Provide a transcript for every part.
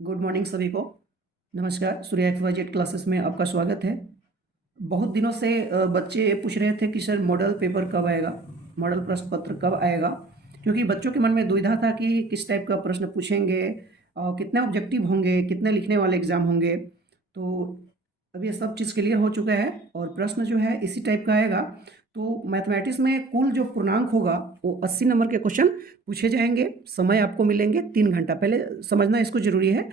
Good morning सभी को। नमस्कार, सूर्या एक्स क्लासेस में आपका स्वागत है। बहुत दिनों से बच्चे पूछ रहे थे कि सर मॉडल पेपर कब आएगा, मॉडल प्रश्न पत्र कब आएगा, क्योंकि बच्चों के मन में दुविधा था कि किस टाइप का प्रश्न पूछेंगे, कितने ऑब्जेक्टिव होंगे, कितने लिखने वाले एग्जाम होंगे। तो अब ये सब चीज़ क्लियर हो चुका है और प्रश्न जो है इसी टाइप का आएगा। तो मैथमेटिक्स में कुल जो पूर्णांक होगा वो 80 नंबर के क्वेश्चन पूछे जाएंगे। समय आपको मिलेंगे 3 घंटा। पहले समझना इसको जरूरी है।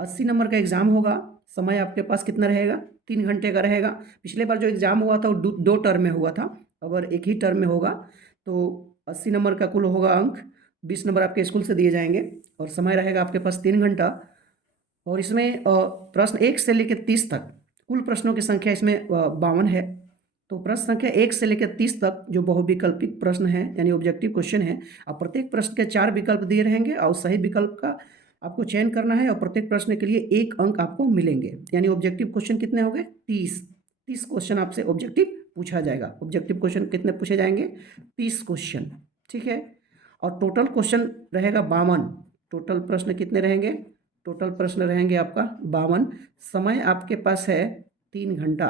80 नंबर का एग्जाम होगा, समय आपके पास कितना रहेगा? 3 घंटे का रहेगा। पिछले बार जो एग्जाम हुआ था वो दो टर्म में हुआ था, अगर एक ही टर्म में होगा तो 80 नंबर का कुल होगा अंक। 20 नंबर आपके स्कूल से दिए जाएंगे और समय रहेगा आपके पास 3 घंटा। और इसमें प्रश्न 1 से लेकर 30 तक, कुल प्रश्नों की संख्या इसमें 52 है। तो प्रश्न संख्या 1 से लेकर 30 तक जो बहुविकल्पिक प्रश्न है यानी ऑब्जेक्टिव क्वेश्चन है, अब प्रत्येक प्रश्न के 4 विकल्प दिए रहेंगे और सही विकल्प का आपको चयन करना है और प्रत्येक प्रश्न के लिए 1 अंक आपको मिलेंगे। यानी ऑब्जेक्टिव क्वेश्चन कितने हो गए? 30 क्वेश्चन आपसे ऑब्जेक्टिव पूछा जाएगा। ऑब्जेक्टिव क्वेश्चन कितने पूछे जाएंगे? 30 क्वेश्चन। ठीक है। और टोटल क्वेश्चन रहेगा 52। टोटल प्रश्न कितने रहेंगे? टोटल प्रश्न रहेंगे आपका 52। समय आपके पास है 3 घंटा।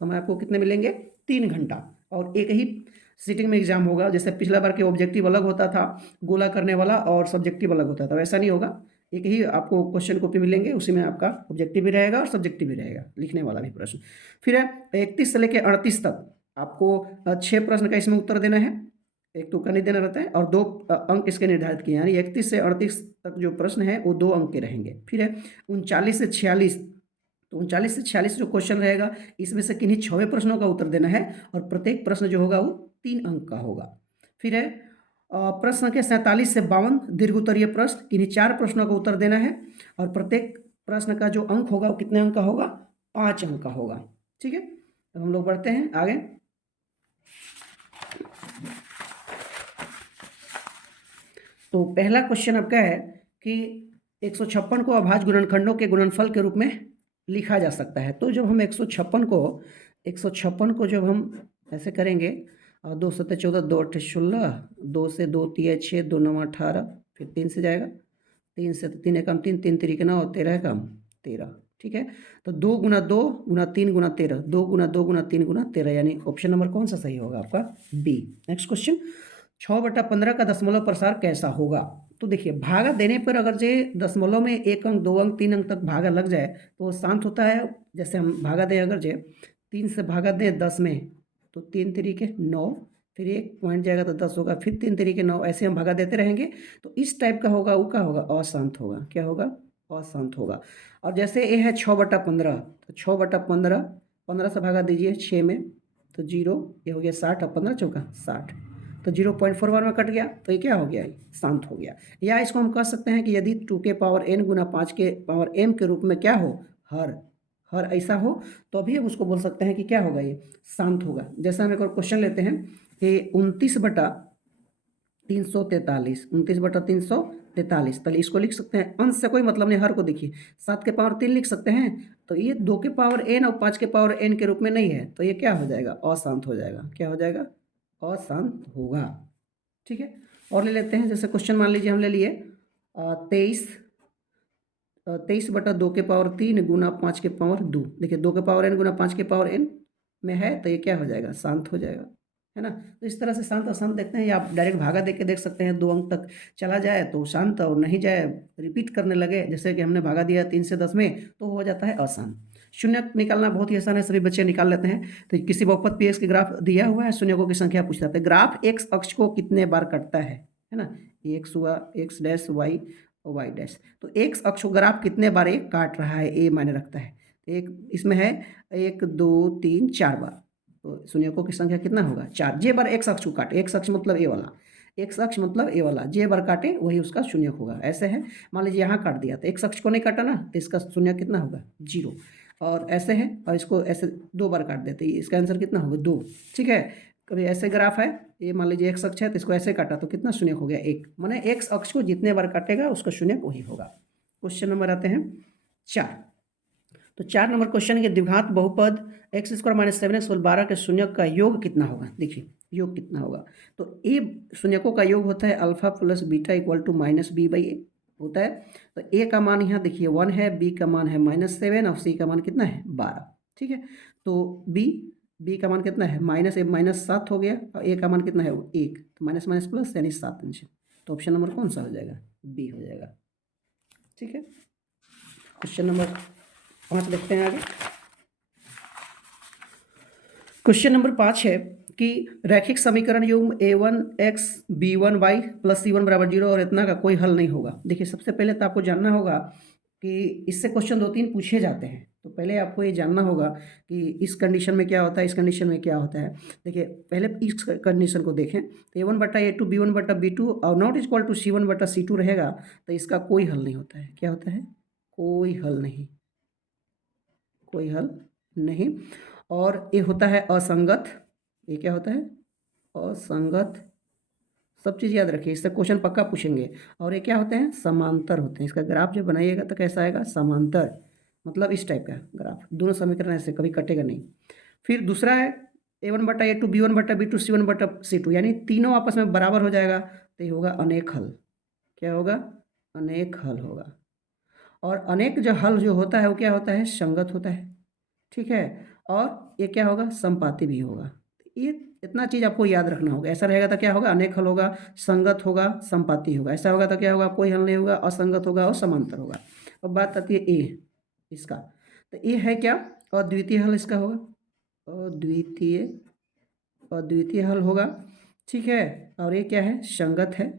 समय आपको कितने मिलेंगे? 3 घंटा। और एक ही सीटिंग में एग्जाम होगा। जैसे पिछला बार के ऑब्जेक्टिव अलग होता था, गोला करने वाला, और सब्जेक्टिव अलग होता था, वैसा नहीं होगा। एक ही आपको क्वेश्चन कॉपी मिलेंगे, उसी में आपका ऑब्जेक्टिव भी रहेगा और सब्जेक्टिव भी रहेगा, लिखने वाला भी प्रश्न। फिर है 31 से लेकर 38 तक आपको 6 प्रश्न का इसमें उत्तर देना है। एक तुक्का नहीं देना रहता है और 2 अंक इसके निर्धारित किए, यानी 31 से 38 तक जो प्रश्न है वो 2 अंक के रहेंगे। फिर है 39 से 46। तो 39 से 46 जो क्वेश्चन रहेगा, इसमें से किन्हीं 6 प्रश्नों का उत्तर देना है और प्रत्येक प्रश्न जो होगा वो 3 अंक का होगा। फिर है प्रश्न संख्या 47 से 52 दीर्घ उत्तरीय प्रश्न, किन्हीं 4 प्रश्नों का उत्तर देना है और प्रत्येक प्रश्न का जो अंक होगा वो कितने अंक का होगा? 5 अंक का होगा। ठीक है। अब हम लोग बढ़ते हैं आगे। तो पहला क्वेश्चन आपका है कि 156 को अभाज्य गुणनखंडों के गुणनफल के रूप में लिखा जा सकता है। तो जब हम 156 को जब हम ऐसे करेंगे, 2 सत्ते 14, 2 अट्ठे 16, 2 से 2 तिया 6, 2 9 18, फिर 3 से जाएगा, 3 से 3 एकम 3, 3 तिरिके 9, 13 एकम 13। ठीक है। तो 2 गुना 2 गुना 3 गुना 13, 2 गुना 2 गुना 3 गुना 13, यानी ऑप्शन नंबर कौन सा सही होगा आपका? बी। नेक्स्ट क्वेश्चन, 6/15 का दशमलव प्रसार कैसा होगा? तो देखिए, भागा देने पर अगर जे दशमलव में 1 अंक 2 अंक 3 अंक तक भागा लग जाए तो वो शांत होता है। जैसे हम भागा दें, अगर जे 3 से भागा दें 10 में, तो 3 तरीके 9, फिर 1 पॉइंट जाएगा तो 10 होगा, फिर 3 तरीके 9, ऐसे हम भागा देते रहेंगे। तो इस टाइप का होगा, वो क्या होगा? अशांत होगा। क्या होगा? अशांत होगा। और जैसे ये है 6/15, तो 6/15, 15 से भागा दीजिए 6 में, तो 0, ये हो गया 60, और 15 चौका 60, तो 0.41 में कट गया, तो ये क्या हो गया? शांत हो गया। या इसको हम कह सकते हैं कि यदि 2 के पावर n गुना 5 के पावर m के रूप में क्या हो? हर हर ऐसा हो, तो अभी हम उसको बोल सकते हैं कि क्या होगा? ये शांत होगा। जैसा हम एक और क्वेश्चन लेते हैं कि 29/343, 29/343, पहले इसको लिख सकते हैं, अंश से कोई मतलब नहीं, हर को देखिए 7 के पावर 3 लिख सकते हैं। तो ये 2 के पावर n और 5 के पावर n के रूप में नहीं है, तो ये क्या हो जाएगा? अशांत हो जाएगा। क्या हो जाएगा? अशांत होगा। ठीक है। और ले लेते हैं, जैसे क्वेश्चन मान लीजिए हम ले लिए 23/2 के पावर 3 गुना 5 के पावर 2। देखिए, 2 के पावर n गुना 5 के पावर n में है, तो ये क्या हो जाएगा? शांत हो जाएगा, है ना। तो इस तरह से शांत अशांत देखते हैं, या आप डायरेक्ट भागा दे के देख सकते हैं। 2 अंक तक चला जाए तो शांत, और नहीं जाए, रिपीट करने लगे, जैसे कि हमने भागा दिया 3 से 10 में, तो हो जाता है अशांत। शून्य निकालना बहुत ही आसान है, सभी बच्चे निकाल लेते हैं। तो किसी बहुपद पी एक्स के ग्राफ दिया हुआ है, शून्यकों की संख्या पूछता है। ग्राफ एक्स अक्ष को कितने बार कटता है ना। एक्स हुआ, एक्स डैश, वाई और वाई डैश। तो एक्स अक्ष को ग्राफ कितने बार ये काट रहा है, ए मायने रखता है। एक इसमें है 1 2 3 4 बार, तो शून्यकों की संख्या कितना होगा? 4। जे बार एक्स अक्ष को काटे, एक्स अक्ष मतलब ए वाला, एक्स अक्ष मतलब ए वाला, जे बार काटे वही उसका शून्यक होगा। ऐसे है, मान लीजिए यहाँ काट दिया तो एक्स अक्ष को नहीं काटा ना, तो इसका शून्य कितना होगा? 0। और ऐसे है, और इसको ऐसे 2 बार काट देते, इसका आंसर कितना होगा? 2। ठीक है। कभी ऐसे ग्राफ है, ये मान लीजिए एक्स अक्ष है, तो इसको ऐसे काटा तो कितना शून्य हो गया? 1। माने एक्स अक्ष को जितने बार काटेगा उसका शून्य वही होगा। क्वेश्चन नंबर आते हैं 4। तो 4 नंबर क्वेश्चन के द्विघात बहुपद x square minus 7x whole 12 के शून्यक का योग कितना होगा? देखिए, योग कितना होगा? तो ए शून्यकों का योग होता है alpha plus beta equal to minus b by a. होता है। तो ए का मान यहाँ देखिए 1 है, बी का मान है -7 और सी का मान कितना है 12। ठीक है, तो बी का मान कितना है -7 हो गया और ए का मान कितना है 1, तो माइनस माइनस प्लस यानी 7 नीचे। तो ऑप्शन नंबर कौन सा हो जाएगा, बी हो जाएगा। ठीक है, क्वेश्चन नंबर 5 देखते हैं आगे। क्वेश्चन नंबर 5 है कि रैखिक समीकरण युग्म a1x b1y प्लस c1 बराबर 0 और इतना का कोई हल नहीं होगा। देखिए, सबसे पहले तो आपको जानना होगा कि इससे क्वेश्चन 2-3 पूछे जाते हैं, तो पहले आपको ये जानना होगा कि इस कंडीशन में क्या होता है, इस कंडीशन में क्या होता है। देखिए, पहले इस कंडीशन को देखें तो a1/a2 b1/b2 और नॉट इक्वल टू c1/c2 रहेगा, तो इसका कोई हल नहीं होता है। क्या होता है, कोई हल नहीं, कोई हल नहीं। और ये होता है असंगत। ये क्या होता है, असंगत। सब चीज़ याद रखिए, इससे क्वेश्चन पक्का पूछेंगे। और ये क्या होते हैं, समांतर होते हैं। इसका ग्राफ जब बनाइएगा तो कैसा आएगा, समांतर, मतलब इस टाइप का ग्राफ। दोनों समीकरण ऐसे कभी कटेगा नहीं। फिर दूसरा है a1/a2 b1/b2 c1/c2, यानी तीनों आपस में बराबर हो जाएगा, तो ये होगा अनेक हल। क्या होगा, अनेक हल होगा। और अनेक जो हल जो होता है वो क्या होता है, संगत होता है। ठीक है, और ये क्या होगा, संपाती भी होगा। ये इतना चीज़ आपको याद रखना होगा। ऐसा रहेगा तो क्या होगा, अनेक हल होगा, संगत होगा, संपाती होगा। ऐसा होगा तो क्या होगा, कोई हल नहीं होगा, असंगत होगा और समांतर होगा। अब बात आती है ए इसका, तो ए है क्या, अद्वितीय हल इसका होगा, अद्वितीय, अद्वितीय हल होगा। ठीक है, और ये क्या है, संगत है,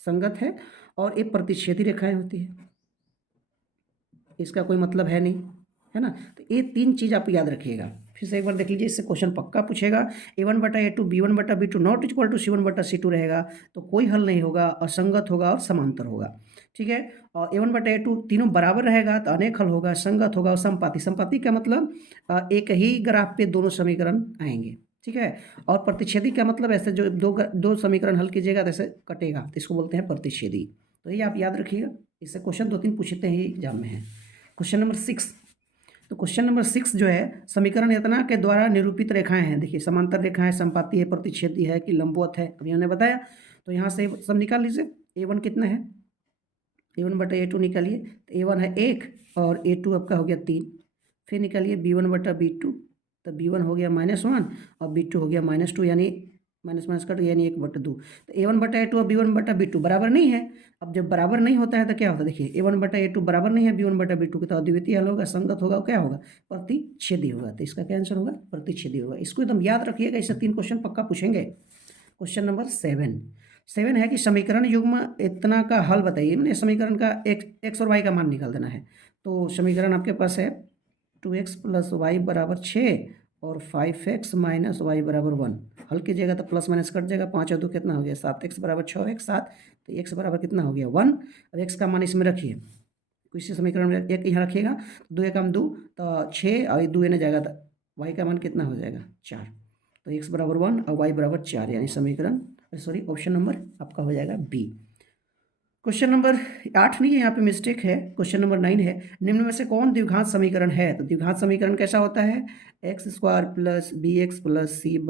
संगत है। और ये प्रतिच्छेदी रेखाएं होती है, इसका कोई मतलब है नहीं, है ना। तो ये 3 चीज़ आप याद रखिएगा। फिर से एक बार देख लीजिए, इससे क्वेश्चन पक्का पूछेगा। a1/a2 b1/b2 not equal to c1/c2 रहेगा, तो कोई हल नहीं होगा, असंगत होगा और समांतर होगा। ठीक है, और a1/a2 तीनों बराबर रहेगा तो अनेक हल होगा, संगत होगा और समपाती। समपाती का मतलब एक ही ग्राफ पे दोनों समीकरण आएंगे। ठीक है, और प्रतिच्छेदी का मतलब ऐसे जो दो समीकरण हल कीजिएगा तो ऐसे कटेगा, तो इसको बोलते हैं प्रतिच्छेदी। तो ये आप याद रखिएगा, इससे क्वेश्चन 2-3 पूछते ही एग्जाम में है। क्वेश्चन नंबर 6, तो क्वेश्चन नंबर 6 जो है, समीकरण इतना के द्वारा निरूपित रेखाएं हैं। देखिए, समांतर रेखाएं, संपाती है, प्रतिच्छेदी है कि लंबवत है, अभी हमने बताया। तो यहाँ से सब निकाल लीजिए। a1 कितना है, a1/a2 निकालिए, तो a1 है 1 और a2 आपका हो गया 3। फिर निकालिए b1/b2, तो b1 हो गया -1 और b2 हो गया -2, यानी माइनस माइनस कट गया, यानी 1/2। तो a1/a2 और b1/b2 बराबर नहीं है। अब जब बराबर नहीं होता है तो क्या होता है, देखिए a1/a2 बराबर नहीं है b1/b2 के, तो अद्वितीय हल होगा, संगत होगा, क्या होगा, प्रतिच्छेदी होगा। तो इसका क्या आंसर होगा, प्रतिच्छेदी होगा। इसको एकदम याद रखिएगा, इससे 3 क्वेश्चन पक्का पूछेंगे। क्वेश्चन नंबर 7 है कि समीकरण युग्म इतना का हल बताइए। मैंने समीकरण का एक्स और वाई का मान निकाल देना है। तो समीकरण आपके पास है 2x + y = 6 और 5x - y = 1। हल कीजिएगा तो प्लस माइनस कट जाएगा, 5 और 2 कितना हो गया, 7x = 6x 7, तो x बराबर कितना हो गया 1। अब x का मान इसमें रखिए, किसी समीकरण में एक यहाँ रखिएगा, 2 एकम 2 तो 6 और 2 एने जाएगा तो y का मान कितना हो जाएगा 4। तो x = 1 और y = 4, यानी समीकरण सॉरी ऑप्शन नंबर आपका हो जाएगा बी। क्वेश्चन नंबर 8 नहीं है, यहाँ पे मिस्टेक है, क्वेश्चन नंबर 9 है। निम्न में से कौन द्विघात समीकरण है, तो द्विघात समीकरण कैसा होता है, x² + bx + c =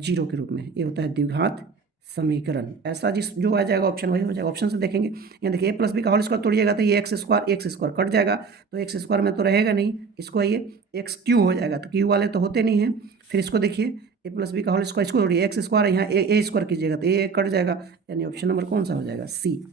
0 के रूप में, ये होता है द्विघात समीकरण। ऐसा जिस जो आ जाएगा ऑप्शन वही हो जाएगा। ऑप्शन से देखेंगे, यहाँ देखिए a + b का होल स्क्वायर तोड़िएगा तो ये x² कट जाएगा, तो x² में तो रहेगा नहीं, इसको आइए x³ हो जाएगा, तो क्यू वाले तो होते नहीं हैं। फिर इसको देखिए a + b का होल स्क्वायर, इसको तोड़िए x², यहाँ a² कीजिएगा तो a कट जाएगा, यानी ऑप्शन नंबर कौन सा हो जाएगा, सी।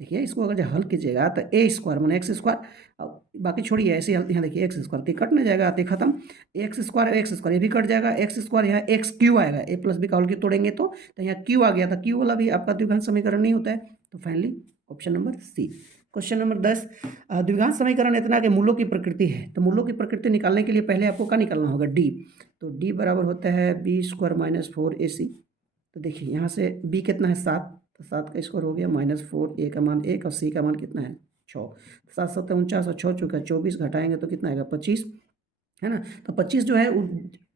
देखिए, इसको अगर जो हल कीजिएगा तो a² माने x², और बाकी छोड़िए ऐसे यहाँ देखिए x² तो कट नहीं जाएगा, आते खत्म, x² ये भी कट जाएगा, x² यहाँ x³ आएगा, a + b का होल क्यों तोड़ेंगे तो यहाँ q आ गया था, q वाला भी आपका द्विघात समीकरण नहीं होता है। तो finally option number C. Question number 10, द्विघात समीकरण इतना के मूलों की प्रकृति है। तो मूलों की प्रकृति निकालने के लिए पहले आपको क्या निकालना होगा, डी। तो डी बराबर होता है b² - 4ac। तो देखिए, यहाँ से b कितना है 7, तो 7 का स्क्वायर हो गया -4, a का मान 1 और c का मान कितना है 6। 7 7 49 और 6 चुका 24, घटाएंगे तो कितना आएगा 25, है ना। तो 25 जो है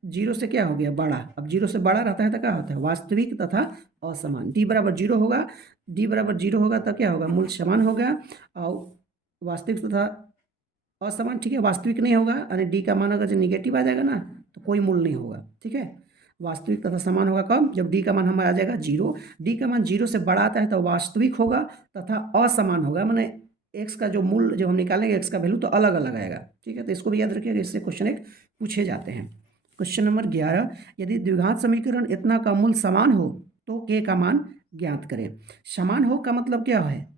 0 से क्या हो गया बड़ा। अब 0 से बड़ा रहता है तो क्या होता है, वास्तविक तथा असमान। डी बराबर 0 होगा, डी बराबर 0 होगा तो क्या होगा, मूल समान होगा, और वास्तविक तथा असमान, ठीक है, वास्तविक नहीं होगा, यानी डी का मान अगर जो निगेटिव आ जाएगा ना तो कोई मूल नहीं होगा। ठीक है, वास्तविक तथा समान होगा कब? जब डी का मान हमारा आ जाएगा 0। डी का मान 0 से बड़ा आता है तो वास्तविक होगा तथा असमान होगा, माने एक्स का जो मूल्य जब हम निकालेंगे एक्स का वैल्यू तो अलग अलग आएगा। ठीक है, तो इसको भी याद रखिएगा, इससे क्वेश्चन एक पूछे जाते हैं। क्वेश्चन नंबर 11, यदि द्विघात समीकरण इतना का मूल्य समान हो तो के का मान ज्ञात करें। समान हो का मतलब क्या है?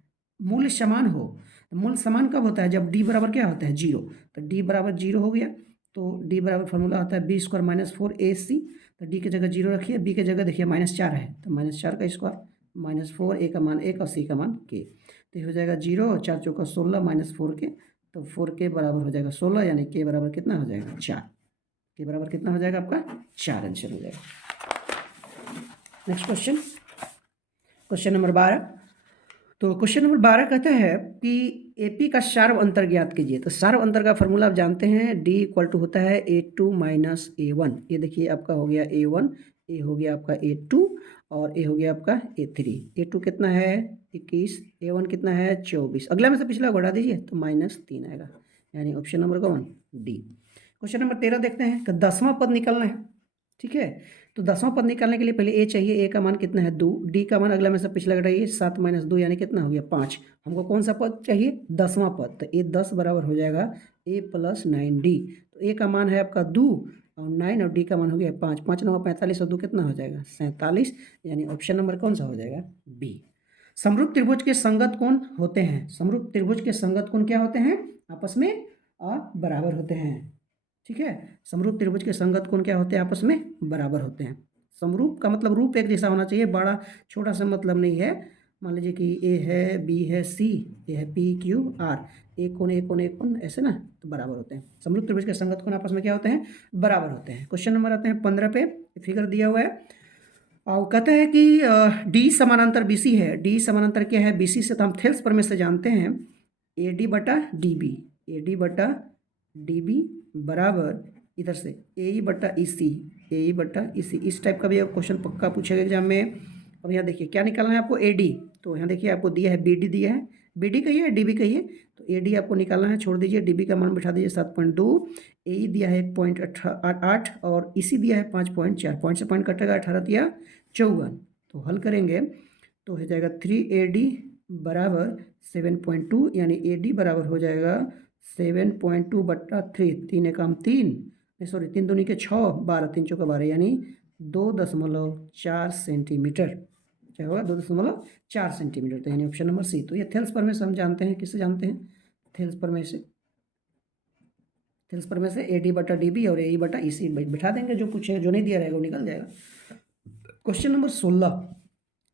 मूल्य समान हो। तो मूल्य समान कब होता है? जब डी बराबर क्या होता है? 0। तो डी बराबर 0 हो गया, तो डी बराबर फॉर्मूला होता है बी स्क्वायर माइनस 4ac। तो डी की जगह 0 रखिए, बी की जगह देखिए -4 है, तो -4 का स्क्वायर -4, ए का मान 1 और सी का मान के। तो ये हो जाएगा 0, 4 चौका 16 -4 के, तो 4 के बराबर हो जाएगा 16, यानी के बराबर कितना हो जाएगा? 4। के बराबर कितना हो जाएगा आपका? 4 आंसर हो जाएगा। Next question, question number 12। तो क्वेश्चन नंबर 12 कहता है कि एपी का सार्व अंतर ज्ञात कीजिए। तो सार्व अंतर का फॉर्मूला आप जानते हैं, डी इक्वल टू होता है a2 माइनस a1। ये देखिए आपका हो गया a1, ए हो गया आपका a2 और ए हो गया आपका a3। a2 कितना है? 21, a1 कितना है? 24। अगला में से पिछला घटा दीजिए तो -3 आएगा, यानी ऑप्शन नंबर कौन? डी। क्वेश्चन नंबर 13 देखते हैं कि 10वां पद निकालना है। ठीक है, तो 10वां पद निकालने के लिए पहले ए चाहिए। ए का मान कितना है? 2। डी का मान अगला में से पिछला घटाइए, 7 - 2 यानी कितना हो गया? 5। हमको कौन सा पद चाहिए? 10वां पद। तो ए 10 बराबर हो जाएगा ए प्लस 9d। तो ए का मान है आपका 2 और 9 और डी का मान हो गया 5। 5 9 45 और 2 कितना हो जाएगा? 47, यानी ऑप्शन नंबर कौन सा हो जाएगा? बी। समरूप त्रिभुज के संगत कोण होते हैं। समरूप त्रिभुज के संगत कोण क्या होते हैं? आपस में बराबर होते हैं। ठीक है, समरूप त्रिभुज के संगत कोण क्या होते हैं? आपस में बराबर होते हैं। समरूप का मतलब रूप एक जैसा होना चाहिए, बड़ा छोटा सा मतलब नहीं है। मान लीजिए कि ए है, बी है, सी, ए है, पी क्यू आर, एक कोण एक कोण एक कोण, ऐसे ना, तो बराबर होते हैं। समरूप त्रिभुज के संगत कोण आपस में क्या होते हैं? बराबर होते हैं। क्वेश्चन नंबर आते हैं 15 पे, फिगर दिया हुआ है और कहता है कि डी समानांतर बीसी है। डी समानांतर क्या है? बीसी से तो हम थेल्स प्रमेय से जानते हैं, ए डी बटा डी बी, ए डी बटा डी बी बराबर इधर से ए ई बटा ई सी, ए ई बटा ई सी। इस टाइप का भी क्वेश्चन पक्का पूछेगा एग्जाम में। अब यहाँ देखिए क्या निकालना है आपको? A D. तो यहाँ देखिए आपको दिया है बी डी, दिया है बी डी कहिए डी बी कहिए, तो ए डी आपको निकालना है। छोड़ दीजिए, डी बी का मान बैठा दीजिए 7.2, ए ई दिया है 1.8 और ई सी दिया है 5.4। पॉइंट से पॉइंट कटेगा, 18 या 54। तो हल करेंगे तो हो जाएगा 3AD बराबर 7.2, यानी AD बराबर हो जाएगा 7.2 बट्टा 3। 3 एकम 3, सॉरी 3 दूनी के 6, 12 3 चौका 12, यानी 2.4 सेंटीमीटर। क्या होगा? 2.4 सेंटीमीटर। तो यानी ऑप्शन नंबर सी। तो ये थेल्स प्रमेय से हम जानते हैं, किससे जानते हैं? थेल्स प्रमेय से। थेल्स प्रमेय से AD बटा DB और AE बटा EC बिठा देंगे, जो पूछेगा, जो नहीं दिया रहेगा वो निकल जाएगा। क्वेश्चन नंबर 16,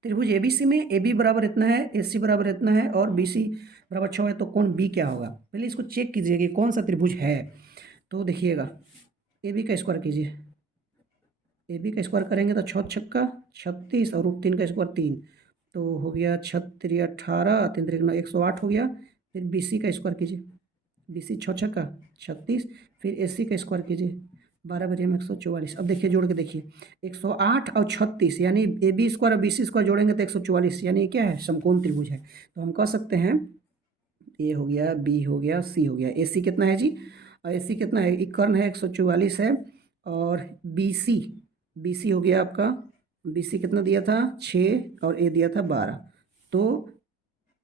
त्रिभुज एबीसी में AB बराबर इतना है, AC बराबर इतना है और BC बराबर 6 है, तो कोण B क्या होगा? पहले इसको चेक कीजिए कि कौन सा त्रिभुज है। तो देखिएगा, AB का स्क्वायर कीजिए, AB का स्क्वायर करेंगे तो 6 छक्का 36 और √3 का स्क्वायर 3, तो हो गया 36 18, 3 3 9 108 हो गया। फिर BC का स्क्वायर कीजिए, BC 6 छक्का 36, फिर AC का स्क्वायर कीजिए 12 बजे में 144। अब देखिए जोड़ के देखिए, 108 और 36, यानी AB स्क्वायर और BC स्क्वायर जोड़ेंगे तो 144, यानी क्या है? समकोण त्रिभुज है। तो हम कह सकते हैं A हो गया, B हो गया, C हो गया। AC कितना है जी? और AC कितना है? एक कर्ण है 144 है, और BC हो गया आपका, BC कितना दिया था? 6 और A दिया था 12, तो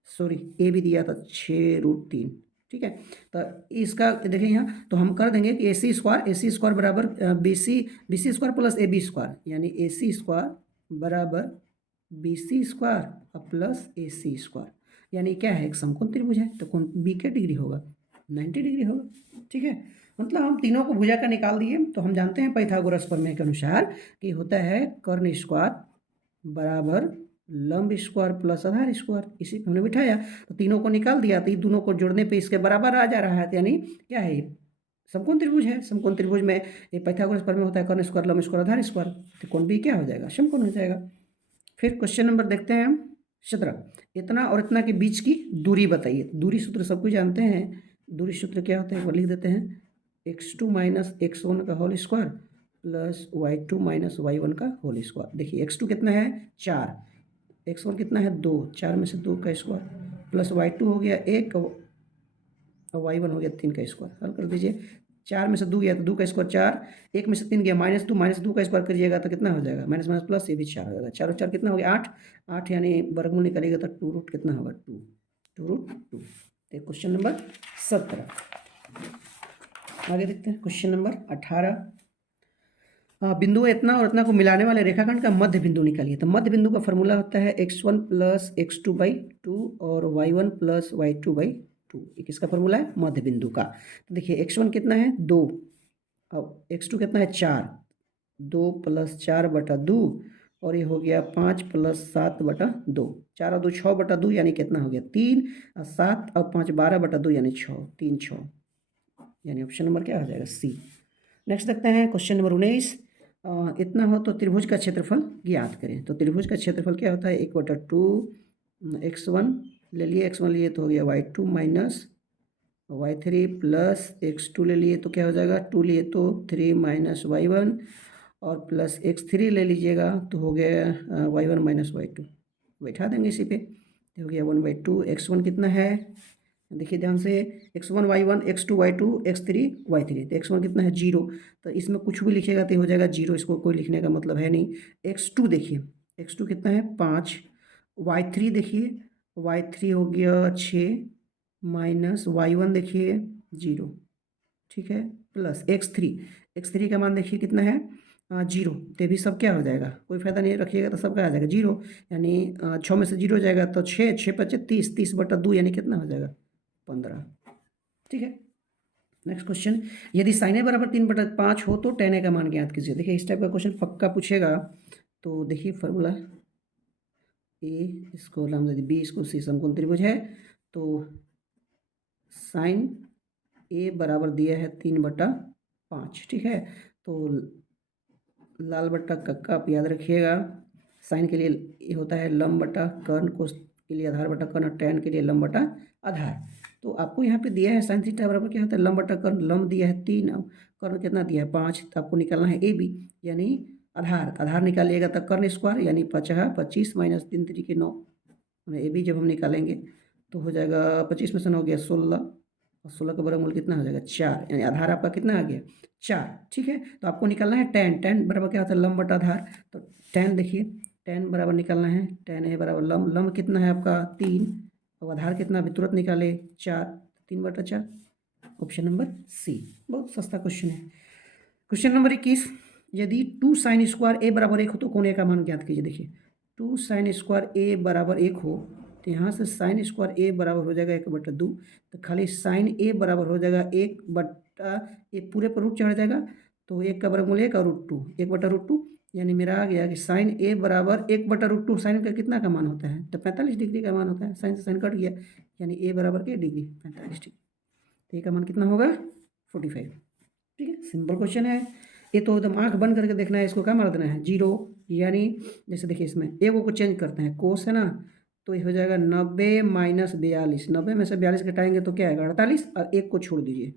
सॉरी A भी दिया था 6√3। ठीक है, तो इसका देखिए यहाँ, तो हम कर देंगे कि AC स्क्वायर बराबर BC square plus AB square, यानी AC स्क्वायर बराबर BC square plus AC square, यानी क्या है? एक समकोण त्रिभुज है। तो कोण B क्या डिग्री होगा? 90 डिग्री होगा। ठीक है, मतलब हम तीनों को भुजा का निकाल दिए। तो हम जानते हैं पाइथागोरस प्रमेय के अनुसार कि होता है कर्ण स्क्वायर बराबर लंब स्क्वायर प्लस आधार स्क्वायर। इसी पे हमने बिठाया तो तीनों को निकाल दिया, तो ये दोनों को जोड़ने पे इसके बराबर आ जा रहा है, तो यानी क्या है? समकोण त्रिभुज है। समकोण त्रिभुज में ये पाइथागोरस प्रमेय होता है कर्ण स्क्वायर लंब स्क्वायर आधार स्क्वायर, तो कोण B क्या हो जाएगा? समकोण हो जाएगा। फिर क्वेश्चन नंबर देखते हैं 17, इतना और इतना के बीच की दूरी बताइए। दूरी सूत्र सब कुछ जानते हैं, दूरी सूत्र क्या होता है वो लिख देते हैं, x2 माइनस x1 का whole square plus y2 minus y1 का होल स्क्वायर। देखिए x2 कितना है? 4, x1 कितना है? 2, 4 में से 2 का स्क्वायर प्लस y2 हो गया 1 और y1 हो गया 3 का स्क्वायर। हल कर दीजिए, 4 में से 2 गया तो 2 का स्क्वायर 4, 1 में से 3 गया -2 -2 का स्क्वायर करिएगा तो कितना हो जाएगा, माइनस माइनस प्लस, ये भी 4 हो जाएगा। 4 और 4 कितना हो गया 8, 8 यानी वर्गमूल निकालिएगा तो 2 रूट कितना होगा 2, 2 रूट 2। तो क्वेश्चन नंबर 17। आगे देखते हैं क्वेश्चन नंबर 18। बिंदु इतना और इतना को मिलाने वाले रेखाखंड का मध्य बिंदु निकालिए। तो मध्य बिंदु का फॉर्मूला होता है x1 प्लस x2/2 और y1 प्लस y2/2। ये किसका फॉर्मूला है, मध्य बिंदु का। तो देखिए x1 कितना है 2 और x2 कितना है 4, 2 + 4/2 और ये हो गया 5 + 7/2। 4 और 2 6/2 यानी कितना हो गया 3 और 7 और 5 12/2 यानी 6, 3 6 यानी ऑप्शन नंबर क्या हो जाएगा सी। नेक्स्ट देखते हैं क्वेश्चन नंबर 19। इतना हो तो त्रिभुज का क्षेत्रफल ज्ञात करें। तो त्रिभुज का क्षेत्रफल क्या होता है 1/2 x1 ले लिए, x1 लिए तो हो गया y2 minus y3 plus x2 ले लिए तो क्या हो जाएगा 2 लिए तो 3 माइनस y1 और प्लस x3 ले लीजिएगा तो हो गया y1 माइनस y2। बैठा देंगे इसी पे तो हो गया 1/2। x1 कितना है देखिए ध्यान से, x1 y1 x2 y2 x3 y3। तो x1 कितना है 0, तो इसमें कुछ भी लिखिएगा तो हो जाएगा 0, इसको कोई लिखने का मतलब है नहीं। x2 देखिए, x2 कितना है 5, y3 देखिए, y3 हो गया 6 माइनस y1 देखिए 0, ठीक है, प्लस x3 का मान देखिए कितना है 0। तो भी सब क्या हो जाएगा, कोई फायदा नहीं रखिएगा तो सब क्या आ जाएगा 0, यानी 6 में से 0 हो जाएगा तो 6 6 × 5 30, 30/2 यानी कितना हो जाएगा 15। ठीक है, नेक्स्ट क्वेश्चन। यदि sin a बराबर 3/5 हो तो tan a का मान ज्ञात कीजिए। देखिए इस टाइप का क्वेश्चन पक्का पूछेगा। तो देखिए फॉर्मूला ए इसको नाम दे दी, बी इसको सी, समकोण त्रिभुज है तो sin a बराबर दिया है 3/5। ठीक है, तो लाल बट्टा कक्का आप याद रखिएगा। साइन के लिए ये होता है लंब बटा कर्ण, कोस के लिए आधार बटा कर्ण और टैन के लिए लंब बटा आधार। तो आपको यहाँ पे दिया है साइन थीटा बराबर क्या होता है लंब बटा कर्ण, लंब दिया है 3 और कर्ण कितना दिया है 5। तो आपको निकालना है ए बी यानी आधार, आधार निकालिएगा तो कर्ण स्क्वायर यानी 25 माइनस 3 3 के 9। ए बी जब हम निकालेंगे तो हो जाएगा 25 में से 9 हो गया 16 और 16 का वर्गमूल कितना हो जाएगा 4, यानी आधार आपका कितना आ गया 4। ठीक है, तो आपको निकालना है टैन, टैन बराबर क्या होता है लंब बटा आधार। तो टैन देखिए, टैन बराबर निकालना है टैन ए बराबर लंब, लंब कितना है आपका 3 और आधार कितना अभी तुरंत निकाले 4, 3/4। ऑप्शन नंबर सी, बहुत सस्ता क्वेश्चन है। Question number 21। यदि 2 sin स्क्वायर ए बराबर 1 हो तो कोण ए का मान ज्ञात कीजिए। देखिए 2 sin स्क्वायर ए बराबर 1 हो तो यहाँ से sin स्क्वायर ए बराबर हो जाएगा 1/2। तो खाली sin ए बराबर हो जाएगा 1/, पूरे पर रूट चढ़ जाएगा तो 1 का वर्गमूल 1 और √2, 1/√2 यानी मेरा आ गया कि sin ए बराबर 1/√2। साइन का कितना का मान होता है तो 45 डिग्री का मान होता है, साइन से साइन कट गया यानी ए बराबर के डिग्री 45 डिग्री। तो ए का मान कितना होगा 45। ठीक है, सिंपल क्वेश्चन है ये तो एकदम आंख बंद करके देखना है, इसको क्या मार देना है 0, यानी जैसे देखिए इसमें एगो को चेंज करते हैं, कोस है ना तो ये हो जाएगा 90 माइनस 42, 90 में से 42 घटाएंगे तो क्या आएगा 48 और 1 को छोड़ दीजिए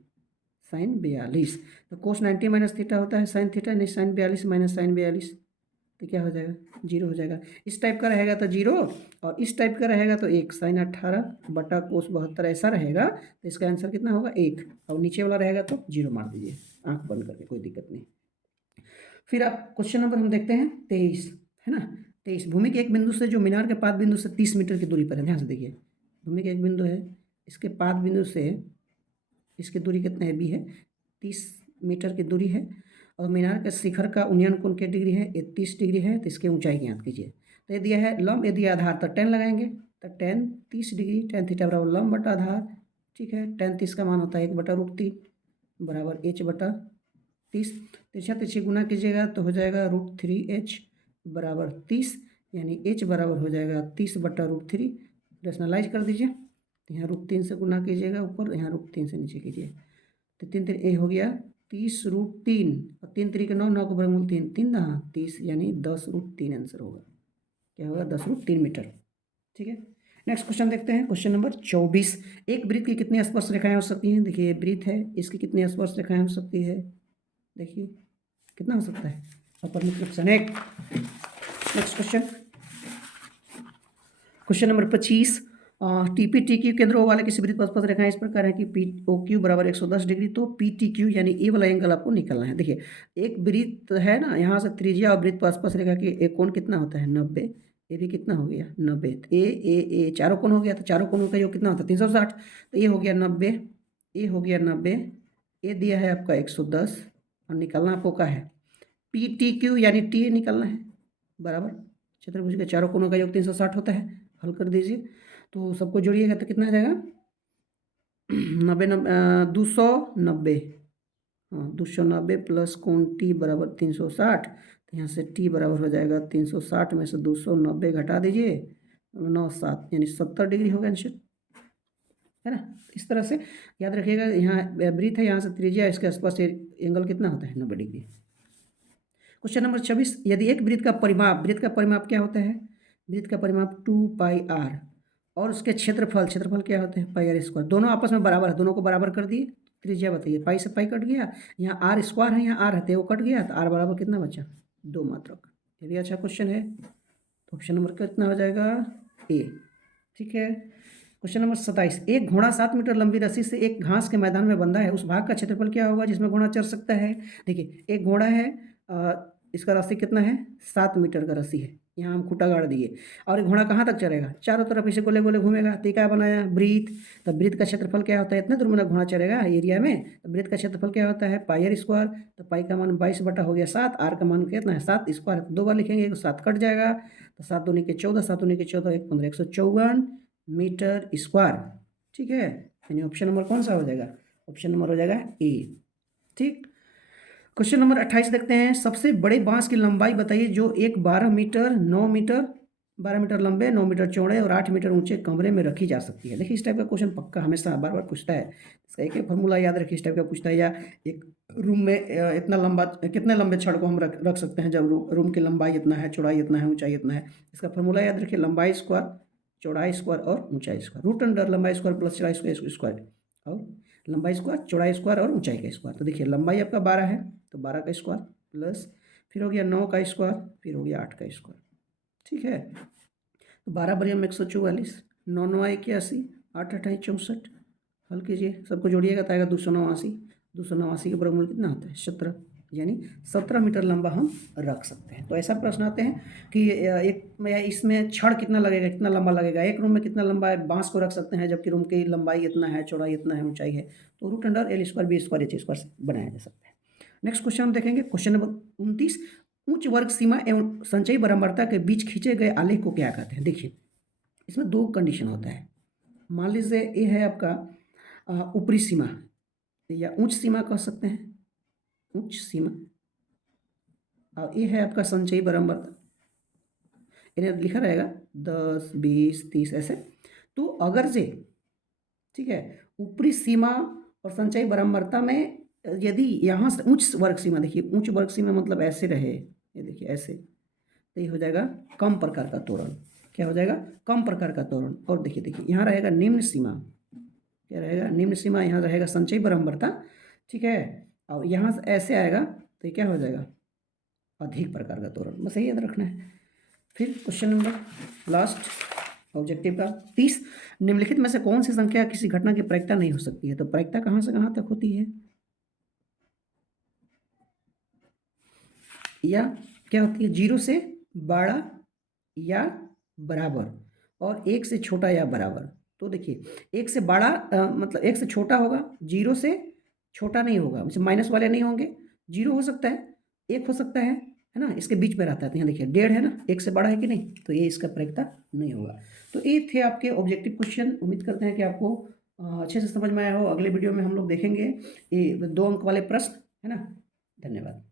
साइन 42। तो कोस 90 माइनस थीटा होता है साइन थीटा, नहीं साइन 42 माइनस साइन 42 तो क्या हो जाएगा 0 हो जाएगा। इस टाइप का रहेगा तो 0 और इस टाइप का रहेगा तो 1, साइन 18 बटा कोस 72 ऐसा रहेगा तो इसका आंसर कितना होगा 1 और नीचे वाला रहेगा तो 0 मार दीजिए आंख बंद करके, कोई दिक्कत नहीं। फिर आप क्वेश्चन नंबर हम देखते हैं 23, है ना 23। भूमि के एक बिंदु से जो मीनार के पाद बिंदु से 30 मीटर की दूरी पर है, ध्यान से देखिए भूमि के एक बिंदु है, इसके पाद बिंदु से इसकी दूरी कितना है बी है 30 मीटर की दूरी है और मीनार के शिखर का उन्नयन कोण क्या डिग्री है 30 डिग्री है। तो इसके ऊंचाई ज्ञात कीजिए। तो ये दिया है लंब, ये दिया आधार तो tan लगाएंगे तो tan 30 डिग्री, tan थीटा बराबर लंब बटा आधार। ठीक है, tan 30 का मान होता है 1/√3 बराबर h/30। तिरछा तिरछी गुना कीजिएगा तो हो जाएगा √3h बराबर 30, यानी h बराबर हो जाएगा 30/√3। रेशनलाइज कर दीजिए तो यहाँ √3 से गुना कीजिएगा ऊपर, यहाँ √3 से नीचे कीजिए तो 3 3 ए हो गया 30√3 और 3 3 के 9, 9 का वर्गमूल 3, 3 दहा 30 यानी 10√3 आंसर होगा। क्या होगा 10√3 मीटर। ठीक है, नेक्स्ट क्वेश्चन देखते हैं क्वेश्चन नंबर 24। एक वृत्त की कितनी स्पर्श रेखाएं हो सकती हैं। देखिए वृत्त है, इसकी कितनी स्पर्श रेखाएं हो सकती है, देखिए कितना हो सकता है अपर मुख्य option 1। Next question, question number 25। TP T Q केंद्रों वाले किसी वृत्त पर स्पर्श रेखाएं इस प्रकार है कि पी ओ क्यू बराबर 110 डिग्री, तो पी टी क्यू यानी ए वाला एंगल आपको निकालना है। देखिए एक वृत्त है ना, यहाँ से त्रिज्या और वृत्त पर स्पर्श रेखा की एक कोण कितना होता है 90, ये भी कितना हो गया 90, ए चारों कोण हो गया, तो चारों कोणों का योग कितना होता है 360, तो ये हो गया 90, ये हो गया 90, ये दिया है आपका 110 और निकालना आपको क्या है पी टी क्यू यानी टी निकालना है बराबर चतुर्भुज के चारों कोणों का योग 360 होता है। हल कर दीजिए तो सबको जोड़िएगा तो कितना आ जाएगा 290, हाँ 290 प्लस कोण टी बराबर 360, तो यहाँ से टी बराबर हो जाएगा 360 में से 290 घटा दीजिए 97 यानी 70 डिग्री होगा आंसर, है ना। इस तरह से याद रखिएगा, यहाँ वृत्त है, यहाँ से त्रिज्या, इसके आसपास एंगल कितना होता है 90 डिग्री। क्वेश्चन नंबर 26, यदि एक वृत्त का परिमाप क्या होता है, वृत्त का परिमाप 2πr और उसके क्षेत्रफल क्या होते हैं पाई आर स्क्वायर, दोनों आपस में बराबर है, दोनों को बराबर कर दिए, त्रिज्या बताइए, पाई से पाई कट गया, यहाँ आर स्क्वायर है, यहाँ आर है, वो कट गया, तो आर बराबर कितना बचा 2 मात्रक। ये भी अच्छा क्वेश्चन है, तो ऑप्शन नंबर कितना हो जाएगा ए, ठीक है। क्वेश्चन नंबर 27, एक घोड़ा 7 मीटर लंबी रस्सी से एक घास के मैदान में बंधा है, उस भाग का क्षेत्रफल क्या होगा जिसमें घोड़ा चढ़ सकता है। देखिए एक घोड़ा है, इसका रस्सी कितना है 7 मीटर का रस्सी है, यहाँ हम खूंटा गाड़ दिए, और घोड़ा कहाँ तक चढ़ेगा, चारों तरफ इसे गोले गोले घूमेगा, तो क्या बनाया वृत्त, तो वृत्त का क्षेत्रफल क्या होता है, इतने दूर में घोड़ा चढ़ेगा एरिया में, तो वृत्त का क्षेत्रफल क्या होता है पाई आर स्क्वायर, तो पाई का मान 22 बटा हो गया 7, आर का मान कितना है 7 स्क्वायर, तो 2 बार लिखेंगे तो 7 कट जाएगा, तो 7 दूनी के 14, 7 दूनी के 14 1 15 154 मीटर स्क्वायर, ठीक है। यानी ऑप्शन नंबर कौन सा हो जाएगा, ऑप्शन नंबर हो जाएगा ए, ठीक। क्वेश्चन नंबर 28 देखते हैं, सबसे बड़े बांस की लंबाई बताइए जो एक 12 मीटर 12 मीटर लंबे, 9 मीटर चौड़े और 8 मीटर ऊंचे कमरे में रखी जा सकती है। देखिए इस टाइप का क्वेश्चन पक्का हमेशा बार बार पूछता है, इसका एक फॉर्मूला याद रखिए, इस टाइप का पूछता है, या एक रूम में इतना लंबा, कितने लंबे छड़ को हम रख सकते हैं जब रूम की लंबाई इतना है, चौड़ाई इतना है, ऊंचाई इतना है, इसका फॉर्मूला याद रखिए, लंबाई स्क्वायर चौड़ाई स्क्वायर और ऊंचाई स्क्वायर, रूट अंडर लंबाई स्क्वायर प्लस चौड़ाई स्क्वायर और लंबाई स्क्वायर चौड़ाई स्क्वायर और ऊंचाई का स्क्वायर। तो देखिए लंबाई आपका 12 है, तो 12 का स्क्वायर प्लस फिर हो गया 9 का स्क्वायर, फिर हो गया 8 का स्क्वायर, ठीक है। तो 12 बरियम 144, 9 9 81, 8 8 64, हल कीजिए, सबको जोड़िएगा तो आएगा 289, 289 के वर्गमूल कितना होता है 17, यानी 17 मीटर लंबा हम रख सकते हैं। तो ऐसा प्रश्न आते हैं कि इसमें छड़ कितना लगेगा, कितना लंबा लगेगा, एक रूम में कितना लंबा बांस को रख सकते हैं जबकि रूम की लंबाई इतना है, चौड़ाई इतना है, ऊंचाई है, तो root under L square B square H square से बनाया जा सकता है। नेक्स्ट क्वेश्चन हम देखेंगे, क्वेश्चन नंबर 29, उच्च वर्ग सीमा एवं संचयी बारंबारता के बीच खींचे गए आलेख को क्या कहते हैं। देखिए इसमें 2 कंडीशन होता है, मान लीजिए ये है आपका ऊपरी सीमा या उच्च सीमा कह सकते हैं, उच्च सीमा, और ये है आपका संचयी बारंबारता, इन्हें लिखा रहेगा 10 20 30 ऐसे। तो अगर से ठीक है ऊपरी सीमा और संचयी बारंबारता में यदि यहाँ से उच्च वर्ग सीमा, देखिए उच्च वर्ग सीमा मतलब ऐसे रहे, ये देखिए ऐसे, तो ये हो जाएगा कम प्रकार का तोरण, क्या हो जाएगा कम प्रकार का तोरण। और देखिए यहाँ रहेगा निम्न सीमा, क्या रहेगा निम्न सीमा, यहाँ रहेगा संचयी बारंबारता, ठीक है, और यहाँ से ऐसे आएगा तो ये क्या हो जाएगा अधिक प्रकार का तोरण, बस यही याद रखना है। फिर क्वेश्चन नंबर लास्ट ऑब्जेक्टिव का 30, निम्नलिखित में से कौन सी संख्या किसी घटना की प्रायिकता नहीं हो सकती है। तो प्रायिकता कहाँ से कहाँ तक होती है, या क्या होती है 0 से बड़ा या बराबर और 1 से छोटा या बराबर। तो देखिए 1 से बड़ा मतलब 1 से छोटा होगा, 0 से छोटा नहीं होगा, मतलब माइनस वाले नहीं होंगे, 0 हो सकता है, 1 हो सकता है ना, इसके बीच में रहता है। तो यहाँ देखिए 1.5 है ना, 1 से बड़ा है कि नहीं, तो ये इसका प्रायिकता नहीं होगा। तो ये थे आपके ऑब्जेक्टिव क्वेश्चन, उम्मीद करते हैं कि आपको अच्छे से समझ में आया हो। अगले वीडियो में हम लोग देखेंगे ये 2 अंक वाले प्रश्न, है ना। धन्यवाद।